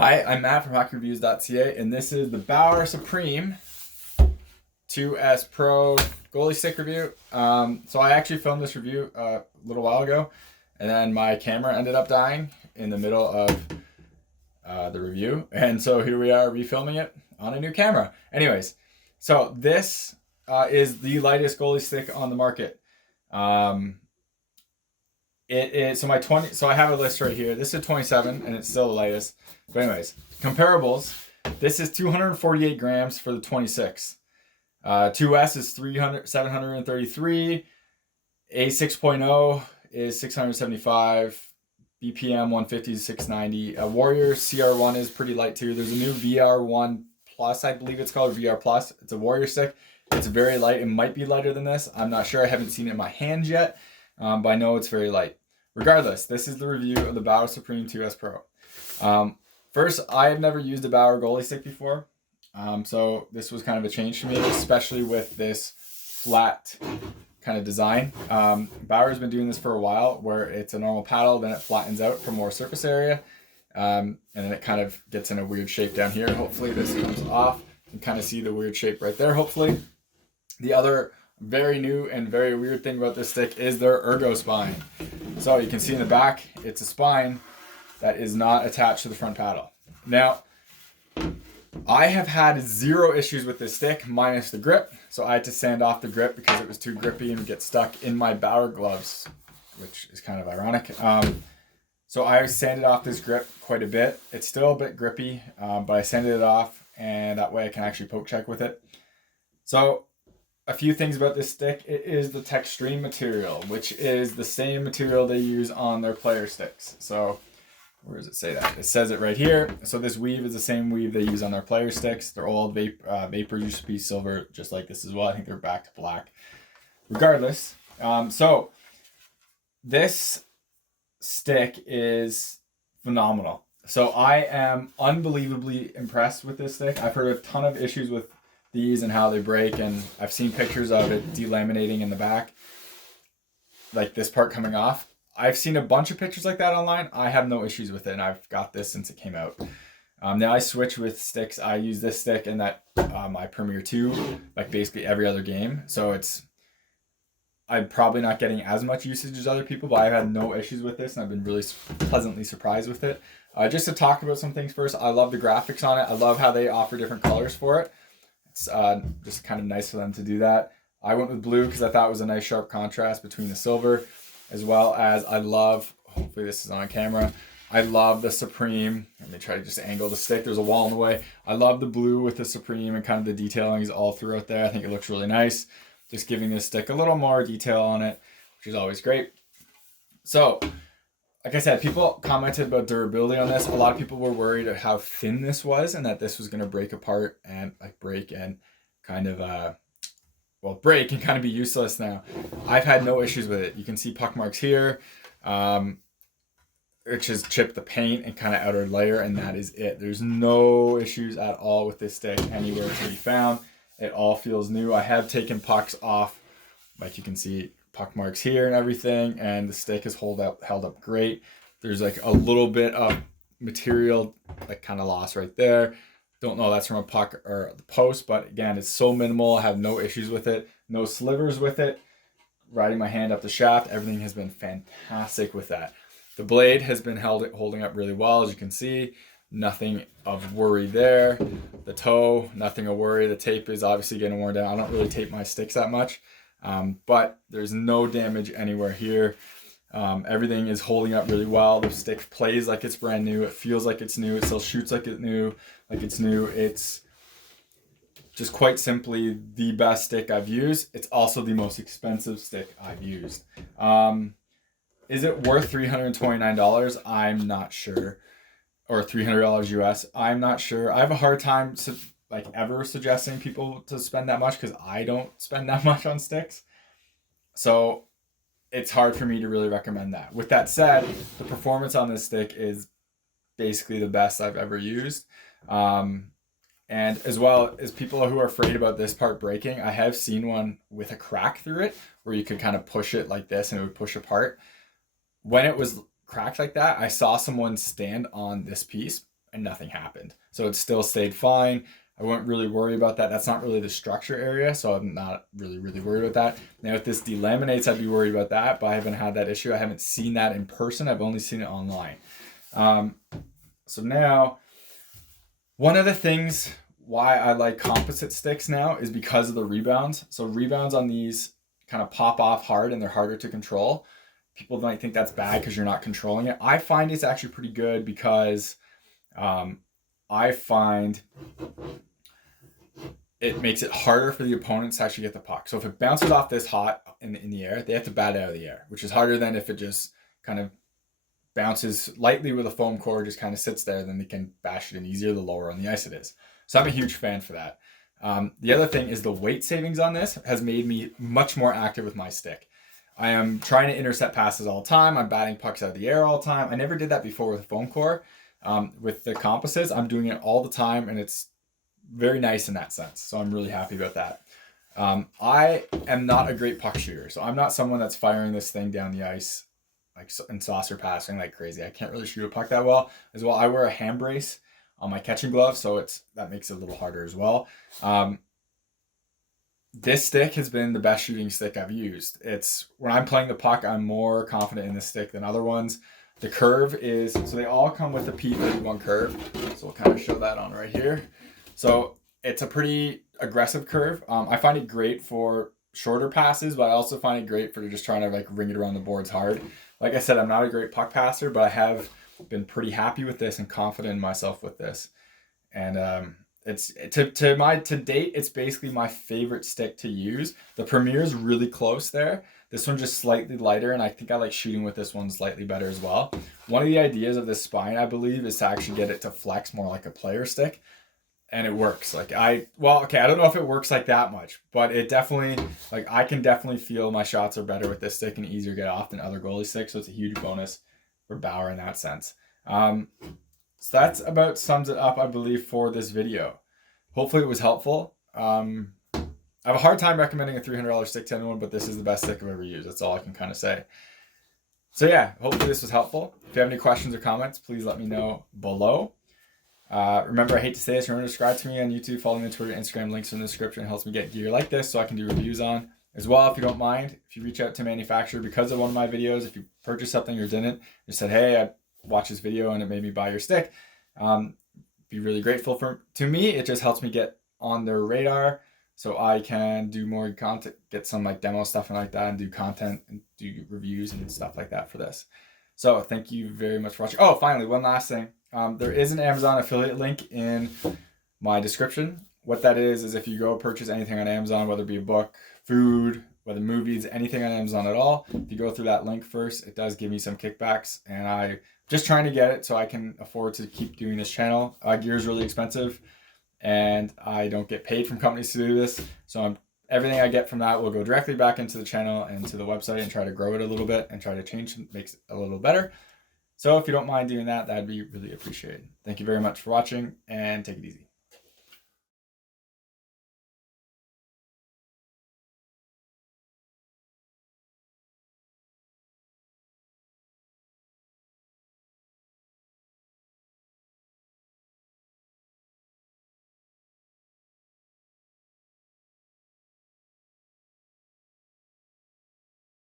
Hi, I'm Matt from HockeyReviews.ca, and this is the Bauer Supreme 2S Pro goalie stick review. So I actually filmed this review a little while ago, and then my camera ended up dying in the middle of the review, and so here we are refilming it on a new camera. Anyways, so this is the lightest goalie stick on the market. It is, so my 20, so I have a list right here. This is 27 and it's still the lightest. But anyways, comparables. This is 248 grams for the 26. 2S is 733. A 6.0 is 675. BPM 150 to 690. Warrior CR1 is pretty light too. There's a new VR1 Plus, I believe it's called VR Plus. It's a Warrior stick. It's very light. It might be lighter than this. I'm not sure. I haven't seen it in my hands yet. But I know it's very light. Regardless, this is the review of the Bauer Supreme 2S Pro. First, I have never used a Bauer goalie stick before. So this was kind of a change for me, especially with this flat kind of design. Bauer's been doing this for a while where it's a normal paddle, then it flattens out for more surface area. And then it kind of gets in a weird shape down here. Hopefully this comes off. You can kind of see the weird shape right there, hopefully. The other very new and very weird thing about this stick is their ergo spine. So you can see in the back, it's a spine that is not attached to the front paddle. Now, I have had zero issues with this stick minus the grip. So I had to sand off the grip because it was too grippy and would get stuck in my Bauer gloves, which is kind of ironic. So I sanded off this grip quite a bit. It's still a bit grippy, but I sanded it off and that way I can actually poke check with it. So a few things about this stick. It is the Textreme material, which is the same material they use on their player sticks. So where does it say that? It says it right here. So this weave is the same weave they use on their player sticks. Their old Vapor used to be silver, just like this as well. I think they're back to black. Regardless, so this stick is phenomenal. So I am unbelievably impressed with this stick. I've heard a ton of issues with these and how they break, and I've seen pictures of it delaminating in the back, like this part coming off. I've seen a bunch of pictures like that online. I have no issues with it, and I've got this since it came out. Now I switch with sticks. I use this stick and that my Premier 2 like basically every other game, so I'm probably not getting as much usage as other people, but I've had no issues with this and I've been really pleasantly surprised with it. Just to talk about some things first, I love the graphics on it. I love how they offer different colors for it. It's just kind of nice for them to do that. I went with blue because I thought it was a nice sharp contrast between the silver, as well as I love, hopefully this is on camera, I love the Supreme. Let me try to just angle the stick. There's a wall in the way. I love the blue with the Supreme and kind of the detailing is all throughout there. I think it looks really nice. Just giving this stick a little more detail on it, which is always great. So, like I said, people commented about durability on this. A lot of people were worried at how thin this was and that this was going to break apart and break and kind of, break and kind of be useless now. I've had no issues with it. You can see puck marks here, which has chipped the paint and kind of outer layer, and that is it. There's no issues at all with this stick anywhere to be found. It all feels new. I have taken pucks off, like you can see puck marks here and everything, and the stick is held up great. There's like a little bit of material like kind of lost right there. Don't know that's from a puck or the post, but again, it's so minimal. I have no issues with it. No slivers with it. Riding my hand up the shaft, everything has been fantastic with that. The blade has been holding up really well, as you can see. Nothing of worry there. The toe, nothing of worry. The tape is obviously getting worn down. I don't really tape my sticks that much, but there's no damage anywhere here. Everything is holding up really well. The stick plays like it's brand new. It feels like it's new. It still shoots like it's new. It's just quite simply the best stick I've used. It's also the most expensive stick I've used. Is it worth $329? I'm not sure. Or $300 US. I'm not sure. I have a hard time ever suggesting people to spend that much because I don't spend that much on sticks. So it's hard for me to really recommend that. With that said, the performance on this stick is basically the best I've ever used. And as well as people who are afraid about this part breaking, I have seen one with a crack through it where you could kind of push it like this and it would push apart. When it was cracked like that, I saw someone stand on this piece and nothing happened. So it still stayed fine. I wouldn't really worry about that. That's not really the structure area, so I'm not really worried about that. Now, if this delaminates, I'd be worried about that, but I haven't had that issue. I haven't seen that in person. I've only seen it online. So now, one of the things why I like composite sticks now is because of the rebounds. So rebounds on these kind of pop off hard and they're harder to control. People might think that's bad because you're not controlling it. I find it's actually pretty good because I find it makes it harder for the opponents to actually get the puck. So if it bounces off this hot in the air, they have to bat it out of the air, which is harder than if it just kind of bounces lightly with a foam core, just kind of sits there, then they can bash it in easier the lower on the ice it is. So I'm a huge fan for that. The other thing is the weight savings on this has made me much more active with my stick. I am trying to intercept passes all the time. I'm batting pucks out of the air all the time. I never did that before with a foam core. With the composites, I'm doing it all the time, and it's very nice in that sense. So I'm really happy about that. I am not a great puck shooter, so I'm not someone that's firing this thing down the ice like in saucer passing like crazy. I can't really shoot a puck that well. As well, I wear a hand brace on my catching glove, so that makes it a little harder as well. This stick has been the best shooting stick I've used. It's when I'm playing the puck, I'm more confident in this stick than other ones. The curve is, so they all come with a P31 curve. So we'll kind of show that on right here. So it's a pretty aggressive curve. I find it great for shorter passes, but I also find it great for just trying to like ring it around the boards hard. Like I said, I'm not a great puck passer, but I have been pretty happy with this and confident in myself with this. And it's to date, it's basically my favorite stick to use. The Premier is really close there. This one's just slightly lighter, and I think I like shooting with this one slightly better as well. One of the ideas of this spine, I believe, is to actually get it to flex more like a player stick. And it works. Like I don't know if it works like that much, but it definitely, like I can definitely feel my shots are better with this stick and easier to get off than other goalie sticks. So it's a huge bonus for Bauer in that sense. So that's about sums it up, I believe, for this video. Hopefully it was helpful. I have a hard time recommending a $300 stick to anyone, but this is the best stick I've ever used. That's all I can kind of say. So yeah, hopefully this was helpful. If you have any questions or comments, please let me know below. Remember, I hate to say this, remember to subscribe to me on YouTube, follow me on Twitter, Instagram, links in the description. It helps me get gear like this so I can do reviews on. As well, if you don't mind, if you reach out to a manufacturer because of one of my videos, if you purchased something or didn't, just said, hey, I watched this video and it made me buy your stick, be really grateful to me. It just helps me get on their radar so I can do more content, get some like demo stuff and like that, and do content and do reviews and stuff like that for this. So thank you very much for watching. Oh, finally, one last thing. There is an Amazon affiliate link in my description. What that is if you go purchase anything on Amazon, whether it be a book, food, whether movies, anything on Amazon at all, if you go through that link first, it does give me some kickbacks, and I'm just trying to get it so I can afford to keep doing this channel. Gear is really expensive, and I don't get paid from companies to do this, so everything I get from that will go directly back into the channel and to the website and try to grow it a little bit and try to change it, makes it a little better. So if you don't mind doing that, that'd be really appreciated. Thank you very much for watching, and take it easy.